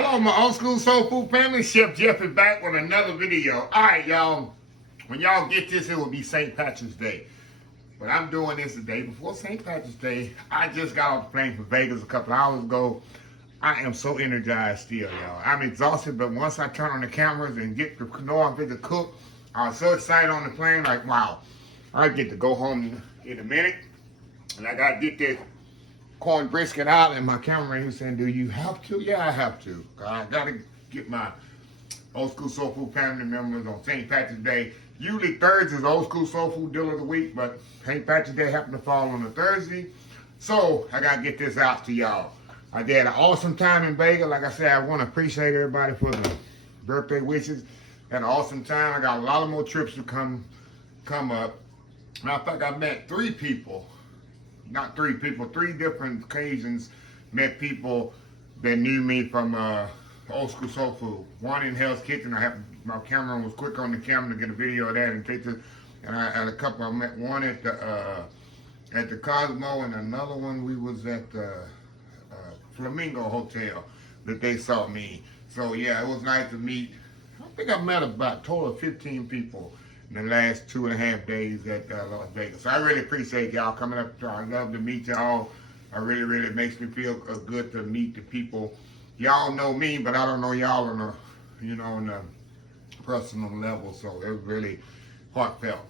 Hello, my old school soul food family. Chef Jeff is back with another video. All right, y'all. When y'all get this, it will be St. Patrick's Day. But I'm doing this the day before St. Patrick's Day. I just got off the plane from Vegas a couple hours ago. I am so energized still, y'all. I'm exhausted, but once I turn on the cameras and get to know I'm fit to cook, I was so excited on the plane, like, wow. I get to go home in a minute, and I got to get this corn brisket out, and my cameraman was saying, do you have to? Yeah, I have to. I got to get my old school soul food family members on St. Patrick's Day. Usually Thursday is old school soul food deal of the week, but St. Patrick's Day happened to fall on a Thursday. So I got to get this out to y'all. I had an awesome time in Vegas. Like I said, I want to appreciate everybody for the birthday wishes. Had an awesome time. I got a lot of more trips to come up. Matter of fact, I met three different occasions. Met people that knew me from old school soul food. One in Hell's Kitchen. My camera was quick on the camera to get a video of that and pictures. And I had a couple. I met one at the Cosmo, and another one we was at the Flamingo Hotel that they saw me. So yeah, it was nice to meet. I think I met about a total of 15 people in the last 2.5 days at Las Vegas. So I really appreciate y'all coming up. I love to meet y'all. I really makes me feel good to meet the people. Y'all know me, but I don't know y'all on a personal level. So it was really heartfelt.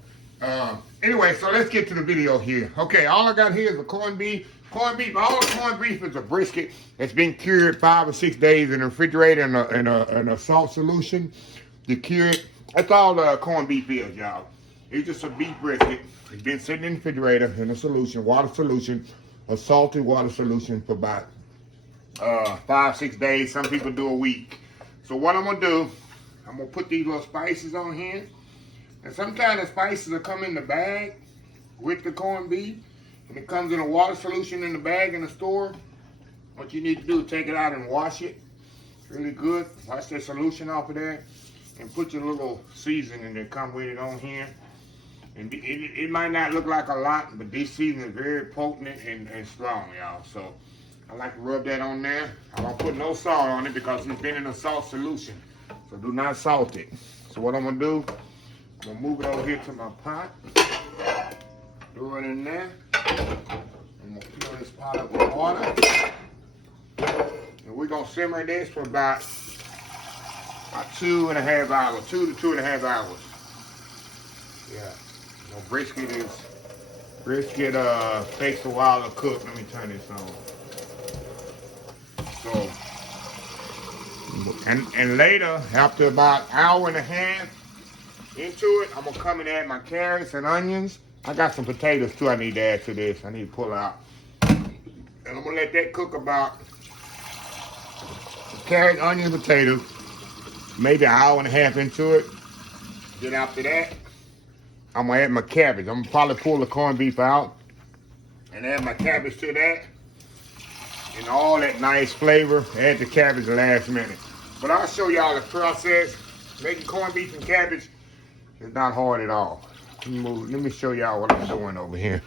Anyway, so let's get to the video here. Okay, all I got here is the corned beef. Corned beef, all the corned beef is a brisket that's been cured 5 or 6 days in the refrigerator in a salt solution to cure it. That's all the corned beef is, y'all. It's just a beef brisket. It's been sitting in the refrigerator in a solution, water solution, a salted water solution for about 5, 6 days. Some people do a week. So what I'm gonna do, I'm gonna put these little spices on here. And sometimes the spices will come in the bag with the corned beef. And it comes in a water solution in the bag in the store. What you need to do is take it out and wash it really good. Wash that solution off of there. And put your little seasoning that come with it on here. And it might not look like a lot, but this seasoning is very potent and strong, y'all. So I like to rub that on there. I don't put no salt on it because it's been in a salt solution. So do not salt it. So what I'm gonna do, I'm gonna move it over here to my pot. Throw it in there. I'm gonna fill this pot up with water. And we're gonna simmer this for about 2.5 hours, 2 to 2.5 hours. Yeah. Brisket takes a while to cook. Let me turn this on. So, and later, after about 1.5 hours into it, I'm gonna come and add my carrots and onions. I got some potatoes too I need to add to this. I need to pull out. And I'm gonna let that cook about carrot, onion, potatoes. Maybe 1.5 hours into it. Then after that, I'm gonna add my cabbage. I'm gonna probably pull the corned beef out and add my cabbage to that. And all that nice flavor, add the cabbage the last minute. But I'll show y'all the process. Making corned beef and cabbage is not hard at all. Let me show y'all what I'm doing over here.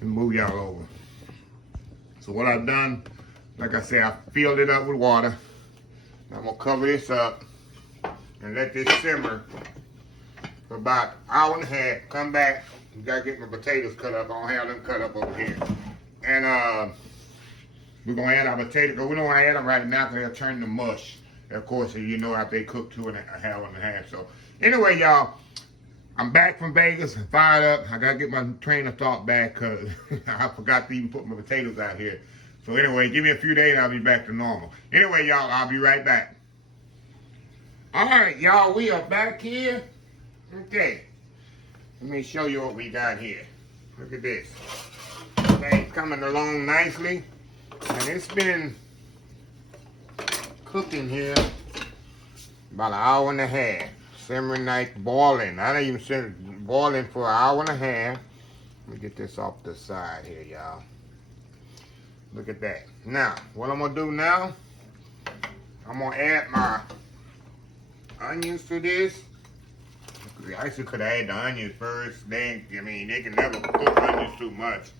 And move y'all over. So what I've done, like I said, I filled it up with water. I'm gonna cover this up and let this simmer for about 1.5 hours. Come back. You gotta get my potatoes cut up. I don't have them cut up over here. And we're gonna add our potatoes, but we don't wanna add them right now because they'll turn to mush. Of course, you know after they cook 2.5 hours. So anyway, y'all, I'm back from Vegas and fired up. I gotta get my train of thought back because I forgot to even put my potatoes out here. So anyway, give me a few days and I'll be back to normal. Anyway, y'all, I'll be right back. All right, y'all, we are back here. Okay, let me show you what we got here. Look at this. Okay, it's coming along nicely. And it's been cooking here about 1.5 hours. Simmering nice, boiling. I didn't even simmer, boiling for 1.5 hours. Let me get this off the side here, y'all. Look at that. Now, what I'm gonna do now, I'm gonna add my onions to this. I actually could add the onions first. They can never cook onions too much.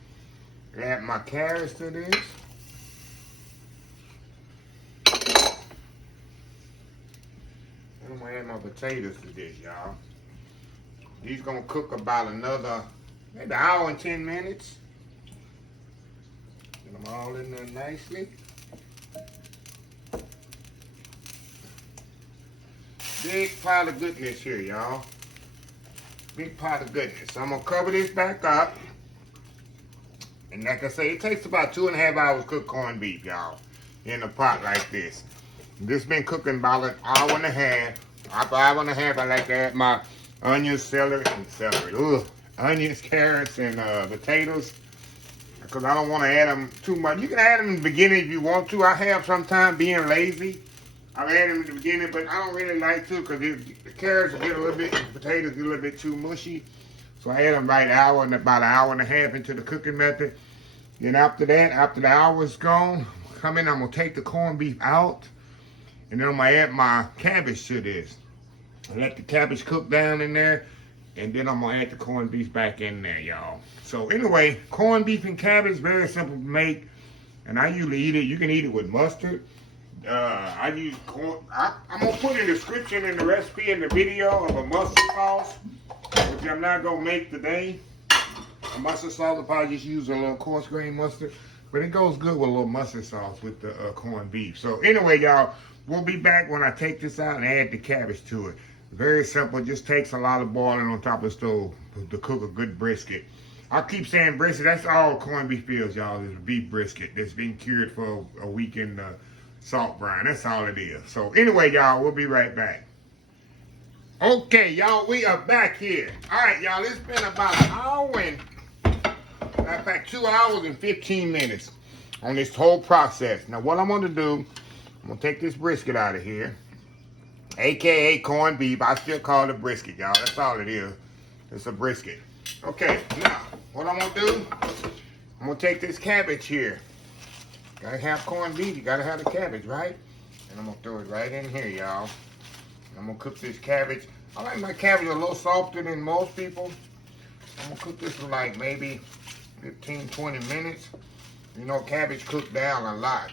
Add my carrots to this. And I'm gonna add my potatoes to this, y'all. These gonna cook about another maybe an hour and 10 minutes. Get them all in there nicely. Big pile of goodness here, y'all. Big pile of goodness. So I'm gonna cover this back up. And like I say, it takes about 2.5 hours to cook corned beef, y'all, in a pot like this. This been cooking about an hour and a half. After an hour and a half, I like to add my onions, celery, onions, carrots, and potatoes. Because I don't want to add them too much. You can add them in the beginning if you want to. I have sometimes being lazy. I'll add them in the beginning, but I don't really like to because the carrots get a little bit, the potatoes get a little bit too mushy. So I add them right about an hour and a half into the cooking method. Then after that, after the hour is gone, I'm gonna take the corned beef out, and then I'm gonna add my cabbage to this. I let the cabbage cook down in there, and then I'm gonna add the corned beef back in there, y'all. So anyway, corned beef and cabbage, very simple to make, and I usually eat it. You can eat it with mustard. I use corn. I'm gonna put a description in the recipe in the video of a mustard sauce, which I'm not gonna make today. A mustard sauce, I'll probably just use a little coarse grain mustard, but it goes good with a little mustard sauce with the corned beef. So anyway, y'all, we'll be back when I take this out and add the cabbage to it. Very simple, just takes a lot of boiling on top of the stove to cook a good brisket. I keep saying brisket, that's all corned beef is, y'all, is beef brisket that's been cured for a week in the salt brine. That's all it is. So anyway, y'all, we'll be right back. Okay, y'all, we are back here. All right, y'all, it's been about an hour and, matter of fact, 2 hours and 15 minutes on this whole process. Now, what I'm going to do, I'm going to take this brisket out of here, a.k.a. corned beef. I still call it brisket, y'all. That's all it is. It's a brisket. Okay, now, what I'm going to do, I'm going to take this cabbage here. Got to have corned beef. You got to have the cabbage, right? And I'm going to throw it right in here, y'all. I'm going to cook this cabbage. I like my cabbage a little softer than most people. I'm going to cook this for like maybe 15, 20 minutes. You know, cabbage cooked down a lot.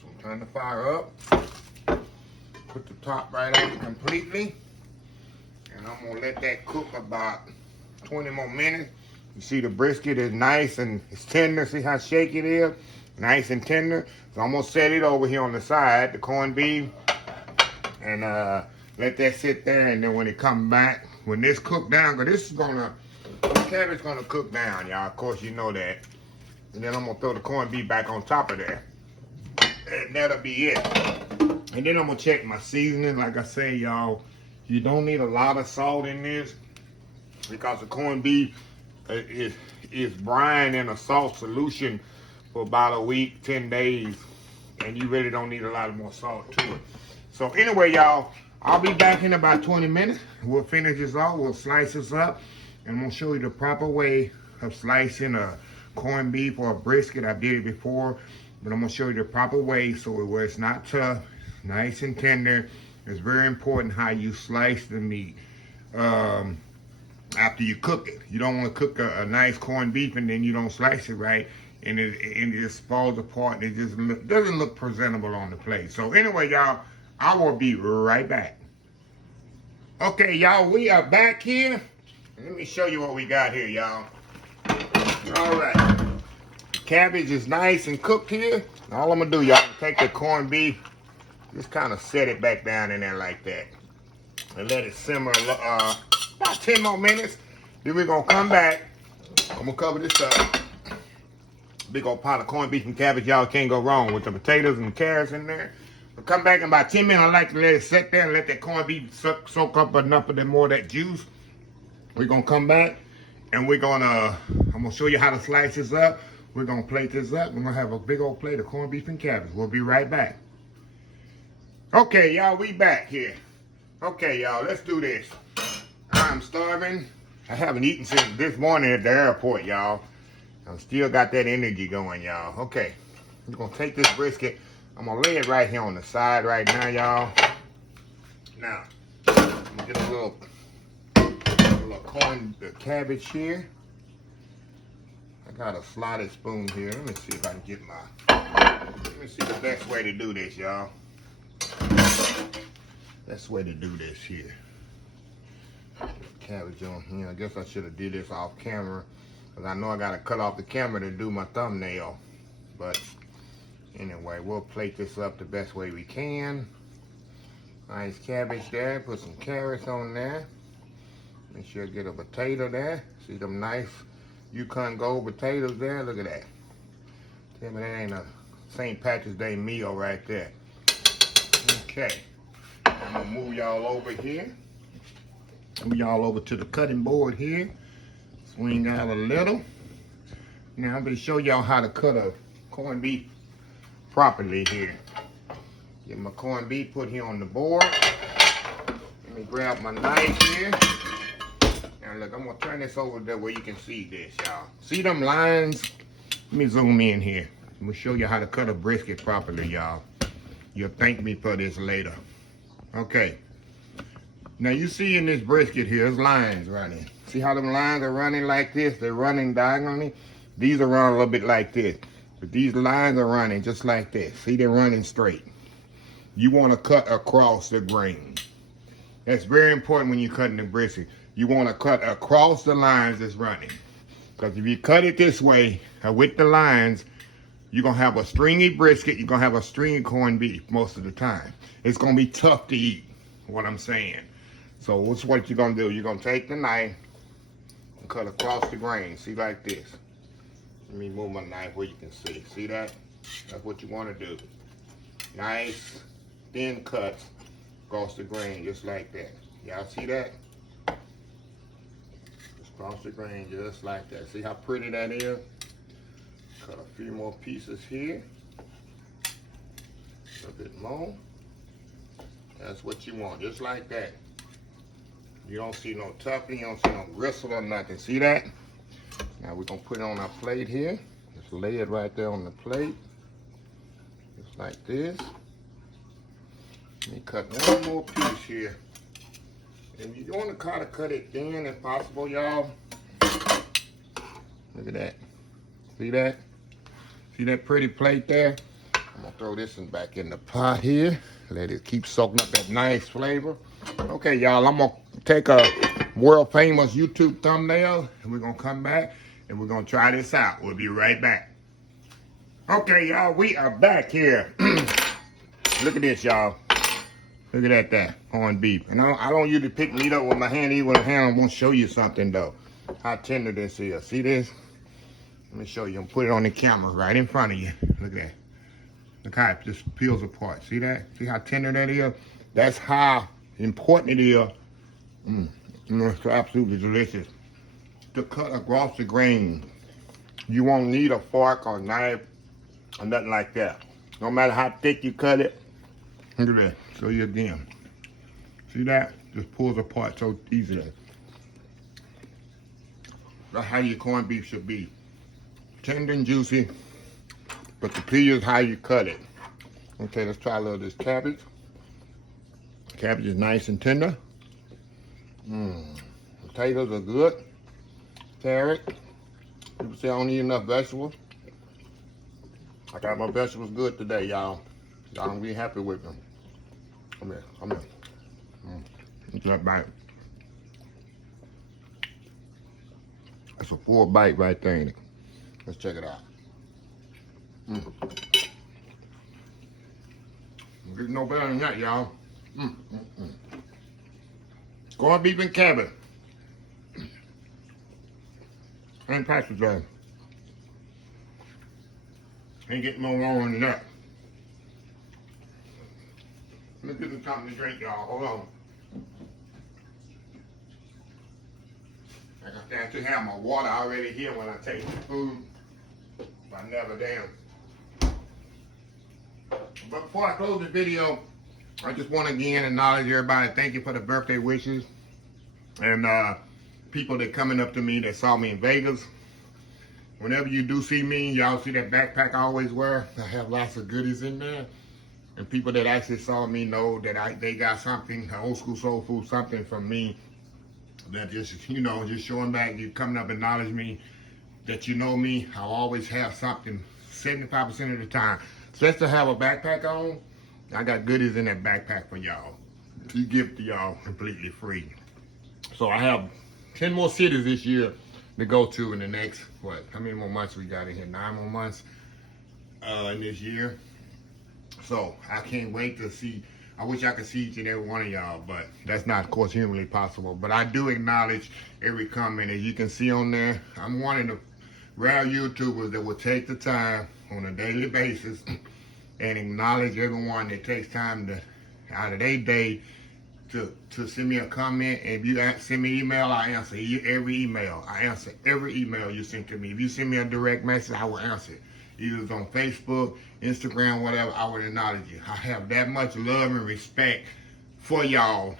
So I'm turning the fire up. Put the top right on completely. And I'm going to let that cook about 20 more minutes. You see the brisket is nice and it's tender. See how shaky it is? Nice and tender. So I'm going to set it over here on the side, the corned beef. And let that sit there, and then when it come back, when this cook down, because this cabbage gonna cook down, y'all. Of course, you know that. And then I'm gonna throw the corned beef back on top of that. And that'll be it. And then I'm gonna check my seasoning. Like I say, y'all, you don't need a lot of salt in this because the corned beef is brine in a salt solution for about a week, 10 days. And you really don't need a lot more salt to it. So anyway, y'all, I'll be back in about 20 minutes. We'll finish this off. We'll slice this up. And I'm going to show you the proper way of slicing a corned beef or a brisket. I did it before. But I'm going to show you the proper way so where it's not tough, nice and tender. It's very important how you slice the meat after you cook it. You don't want to cook a nice corned beef and then you don't slice it right. And it just falls apart. It just doesn't look presentable on the plate. So anyway, y'all, I will be right back. Okay, y'all, we are back here. Let me show you what we got here, y'all. All right. The cabbage is nice and cooked here. All I'm going to do, y'all, take the corned beef, just kind of set it back down in there like that. And let it simmer about 10 more minutes. Then we're going to come back. I'm going to cover this up. Big old pot of corned beef and cabbage, y'all can't go wrong with the potatoes and the carrots in there. We'll come back in about 10 minutes. I like to let it sit there and let that corned beef soak up enough of more of that juice. We're gonna come back and I'm gonna show you how to slice this up. We're gonna plate this up. We're gonna have a big old plate of corned beef and cabbage. We'll be right back. Okay, y'all, we back here. Okay, y'all, let's do this. I'm starving. I haven't eaten since this morning at the airport, y'all. I still got that energy going, y'all. Okay, we're gonna take this brisket. I'm gonna lay it right here on the side right now, y'all. Now, I'm gonna get a little corn cabbage here. I got a slotted spoon here. Let me see if I can get let me see the best way to do this, y'all. Best way to do this here. Cabbage on here. I guess I should have did this off camera, because I know I got to cut off the camera to do my thumbnail. But anyway, we'll plate this up the best way we can. Nice cabbage there. Put some carrots on there. Make sure I get a potato there. See them nice Yukon Gold potatoes there? Look at that. Tell me that ain't a St. Patrick's Day meal right there. Okay. I'm going to move y'all over here. Move y'all over to the cutting board here. Swing out a little. Now I'm going to show y'all how to cut a corned beef properly here. Get my corned beef put here on the board. Let me grab my knife here. Now look, I'm going to turn this over there where you can see this, y'all. See them lines? Let me zoom in here. I'm going to show you how to cut a brisket properly, y'all. You'll thank me for this later. Okay. Now you see in this brisket here, there's lines running. See how them lines are running like this? They're running diagonally. These are running a little bit like this. But these lines are running just like this. See, they're running straight. You want to cut across the grain. That's very important when you're cutting the brisket. You want to cut across the lines that's running. Because if you cut it this way, with the lines, you're going to have a stringy brisket. You're going to have a stringy corned beef most of the time. It's going to be tough to eat, what I'm saying. So what's what you're going to do? You're going to take the knife and cut across the grain. See, like this. Let me move my knife where you can see. See that? That's what you want to do. Nice, thin cuts across the grain, just like that. Y'all see that? Just across the grain, just like that. See how pretty that is? Cut a few more pieces here. A bit more. That's what you want, just like that. You don't see no tucking, you don't see no gristle or nothing. See that? Now we're gonna put it on our plate here. Just lay it right there on the plate. Just like this. Let me cut one more piece here. And you want to try to cut it thin if possible, y'all. Look at that. See that? See that pretty plate there? I'm gonna throw this one back in the pot here. Let it keep soaking up that nice flavor. Okay, y'all, I'm gonna take a world famous YouTube thumbnail and we're gonna come back and we're gonna try this out. We'll be right back. Okay, y'all, we are back here. Look at this, y'all. Look at that corned beef. And I don't usually pick meat up with my hand. Even with a hand, I'm gonna show you something though. How tender this is. See this? Let me show you. I'm put it on the camera right in front of you. Look at that. Look how it just peels apart. See that? See how tender that is? That's how important it is. It's absolutely delicious. To cut across the grain, you won't need a fork or knife or nothing like that. No matter how thick you cut it. Look at that. Show you again. See that? Just pulls apart so easily. That's how your corned beef should be. Tender and juicy, but the key is how you cut it. Okay, let's try a little of this cabbage. Cabbage is nice and tender. Potatoes are good. Carrot. People say I don't eat enough vegetables. I got my vegetables good today, y'all. Y'all gonna be happy with them. Come here, come here. Look at that bite. That's a full bite right there, ain't it? Let's check it out. There's no better than that, y'all. Corned beef and cabbage. Ain't Patrick's Day. Ain't getting no longer than that. Let me get something to drink, y'all. Hold on. I should have my water already here when I take the food. I never damn. But before I close the video, I just want to again acknowledge everybody. Thank you for the birthday wishes. And people that coming up to me that saw me in Vegas. Whenever you do see me, y'all see that backpack I always wear. I have lots of goodies in there. And people that actually saw me know that they got something, old school soul food, something from me. That just, you know, just showing back, you coming up and acknowledge me, that you know me. I'll always have something 75% of the time. Just to have a backpack on, I got goodies in that backpack for y'all. to give to y'all completely free. So I have 10 more cities this year to go to in the next, what, how many more months we got in here? 9 more months in this year. So I can't wait to see. I wish I could see each and every one of y'all, but that's not, of course, humanly possible. But I do acknowledge every comment. As you can see on there, I'm one of the rare YouTubers that will take the time on a daily basis and acknowledge everyone that takes time to, out of their day, to send me a comment. And if you send me email, I answer every email. I answer every email you send to me. If you send me a direct message, I will answer it. Either it's on Facebook, Instagram, whatever, I would acknowledge you. I have that much love and respect for y'all,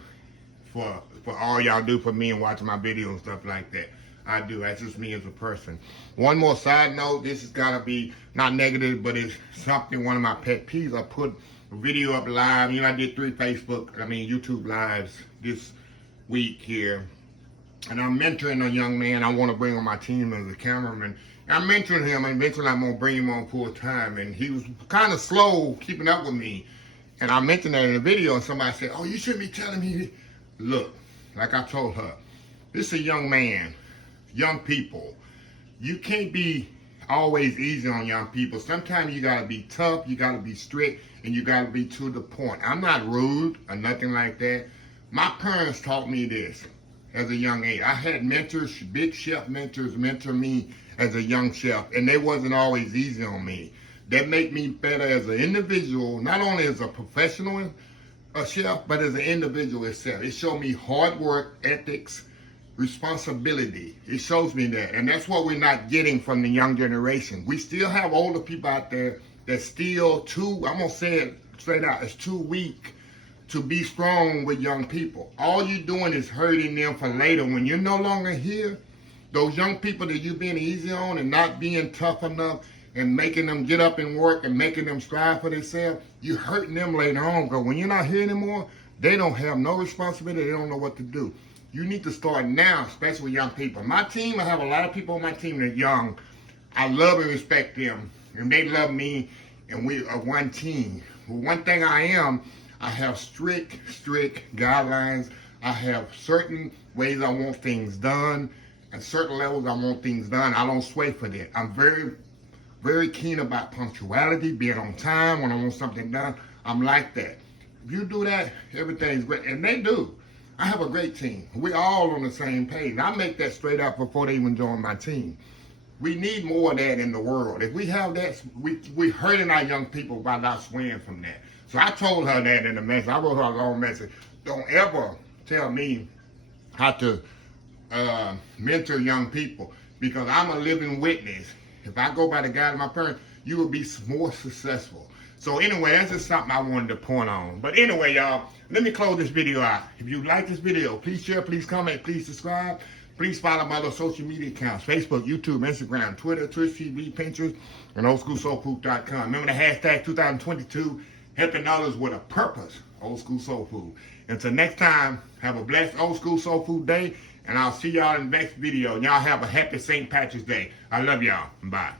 for all y'all do for me and watching my videos and stuff like that. I do. That's just me as a person. One more side note. This has got to be not negative, but it's something, one of my pet peeves. I put a video up live. You know, I did 3 YouTube lives this week here. And I'm mentoring a young man I want to bring on my team as a cameraman. I'm mentoring him, and eventually I'm going to bring him on full time. And he was kind of slow keeping up with me. And I mentioned that in the video, and somebody said, oh, you shouldn't be telling me. Look, like I told her, this is a young man, young people. You can't be always easy on young people. Sometimes you got to be tough, you got to be strict, and you got to be to the point. I'm not rude or nothing like that. My parents taught me this as a young age. I had mentors, big chef mentors mentor me as a young chef, and they wasn't always easy on me. That make me better as an individual, not only as a professional chef, but as an individual itself. It showed me hard work, ethics, responsibility. It shows me that, and that's what we're not getting from the young generation. We still have older people out there that still I'm gonna say it straight out, it's too weak to be strong with young people. All you're doing is hurting them for later. When you're no longer here, those young people that you're being easy on and not being tough enough and making them get up and work and making them strive for themselves, you're hurting them later on. Because when you're not here anymore, they don't have no responsibility. They don't know what to do. You need to start now, especially with young people. My team, I have a lot of people on my team that are young. I love and respect them, and they love me, and we are one team. Well, one thing I have strict guidelines. I have certain ways I want things done, and certain levels I want things done. I don't sway for that. I'm very, very keen about punctuality, being on time when I want something done. I'm like that. If you do that, everything's great, and they do. I have a great team. We're all on the same page. I make that straight up before they even join my team. We need more of that in the world. If we have that, we're hurting our young people by not swaying from that. So I told her that in the message. I wrote her a long message. Don't ever tell me how to mentor young people, because I'm a living witness. If I go by the guide of my parents, you will be more successful. So anyway, that's just something I wanted to point on. But anyway, y'all, let me close this video out. If you like this video, please share, please comment, please subscribe. Please follow my other social media accounts: Facebook, YouTube, Instagram, Twitter, Twitch TV, Pinterest, and oldschoolsoulfood.com. Remember the hashtag 2022, helping others with a purpose, Old School Soul Food. Until next time, have a blessed Old School Soul Food day, and I'll see y'all in the next video. Y'all have a happy St. Patrick's Day. I love y'all. Bye.